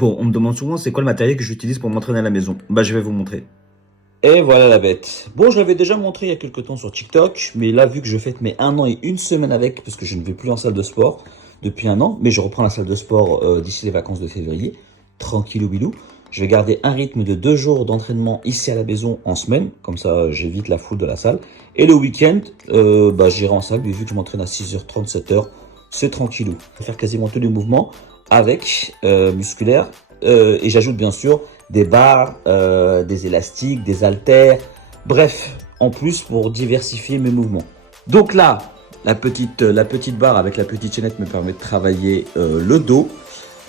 Bon, on me demande souvent c'est quoi le matériel que j'utilise pour m'entraîner à la maison. Bah, je vais vous montrer. Et voilà la bête. Bon, je l'avais déjà montré il y a quelques temps sur TikTok, mais là, vu que je fête mes 1 an et 1 semaine avec, parce que je ne vais plus en salle de sport depuis 1 an, mais je reprends la salle de sport d'ici les vacances de février, tranquillou bilou. Je vais garder un rythme de 2 jours d'entraînement ici à la maison en semaine, comme ça j'évite la foule de la salle. Et le week-end, j'irai en salle, mais vu que je m'entraîne à 6h30, 7h, c'est tranquillou. Je vais faire quasiment tous les mouvements avec musculaires, et j'ajoute bien sûr des barres, des élastiques, des haltères, bref, en plus pour diversifier mes mouvements. Donc là, la petite barre avec la petite chaînette me permet de travailler le dos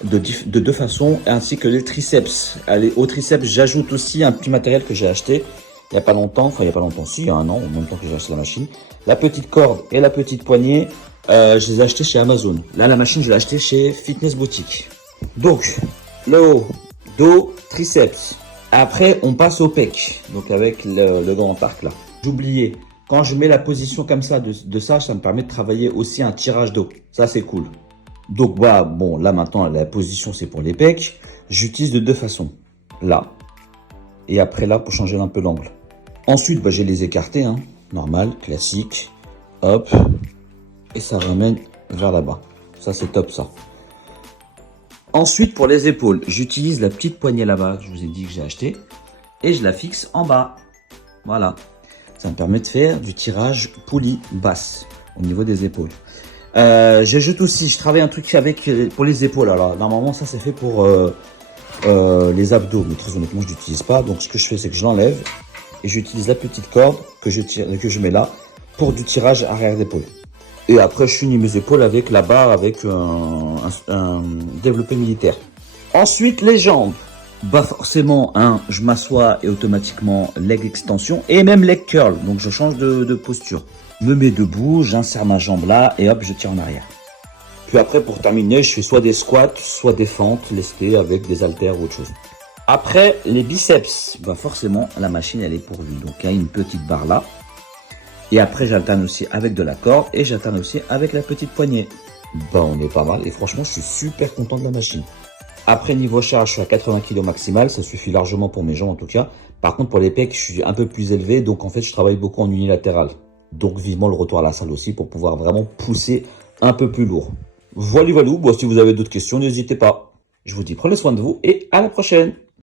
de deux façons, ainsi que les triceps. Allez, au triceps, j'ajoute aussi un petit matériel que j'ai acheté il n'y a pas longtemps, enfin il n'y a pas longtemps, si, il y a 1 an, en même temps que j'ai acheté la machine. La petite corde et la petite poignée, je les ai achetés chez Amazon. Là, la machine, je l'ai achetée chez Fitness Boutique. Donc, le haut, dos, triceps. Après, on passe au pec, donc avec le grand arc là. J'oubliais, quand je mets la position comme ça, de ça me permet de travailler aussi un tirage dos. Ça, c'est cool. Donc, voilà, bon, là maintenant, la position, c'est pour les pecs. J'utilise de deux façons. Là, et après là, pour changer un peu l'angle. Ensuite, j'ai les écartés, hein, normal, classique. Hop, et ça ramène vers là-bas. Ça, c'est top, ça. Ensuite, pour les épaules, j'utilise la petite poignée là-bas, je vous ai dit que j'ai acheté, et je la fixe en bas. Voilà. Ça me permet de faire du tirage poulie basse au niveau des épaules. J'ajoute aussi, je travaille un truc pour les épaules. Alors, normalement, ça, c'est fait pour les abdos, mais très honnêtement, je l'utilise pas. Donc, ce que je fais, c'est que je l'enlève et j'utilise la petite corde que je mets là pour du tirage arrière d'épaule. Et après, je finis mes épaules avec la barre avec un développé militaire. Ensuite, les jambes. Bah forcément, hein, je m'assois et automatiquement leg extension et même leg curl. Donc, je change de posture. Je me mets debout, j'insère ma jambe là et hop, je tire en arrière. Puis après, pour terminer, je fais soit des squats, soit des fentes lestées avec des haltères ou autre chose. Après, les biceps. Bah forcément, la machine, elle est pourvue. Donc, il y a une petite barre là. Et après, j'alterne aussi avec de la corde et j'alterne aussi avec la petite poignée. Bah, on est pas mal. Et franchement, je suis super content de la machine. Après, niveau charge, je suis à 80 kg maximal. Ça suffit largement pour mes jambes en tout cas. Par contre, pour les pecs, je suis un peu plus élevé. Donc, en fait, je travaille beaucoup en unilatéral. Donc, vivement le retour à la salle aussi pour pouvoir vraiment pousser un peu plus lourd. Voilà, voilà. Bon, si vous avez d'autres questions, n'hésitez pas. Je vous dis, prenez soin de vous et à la prochaine.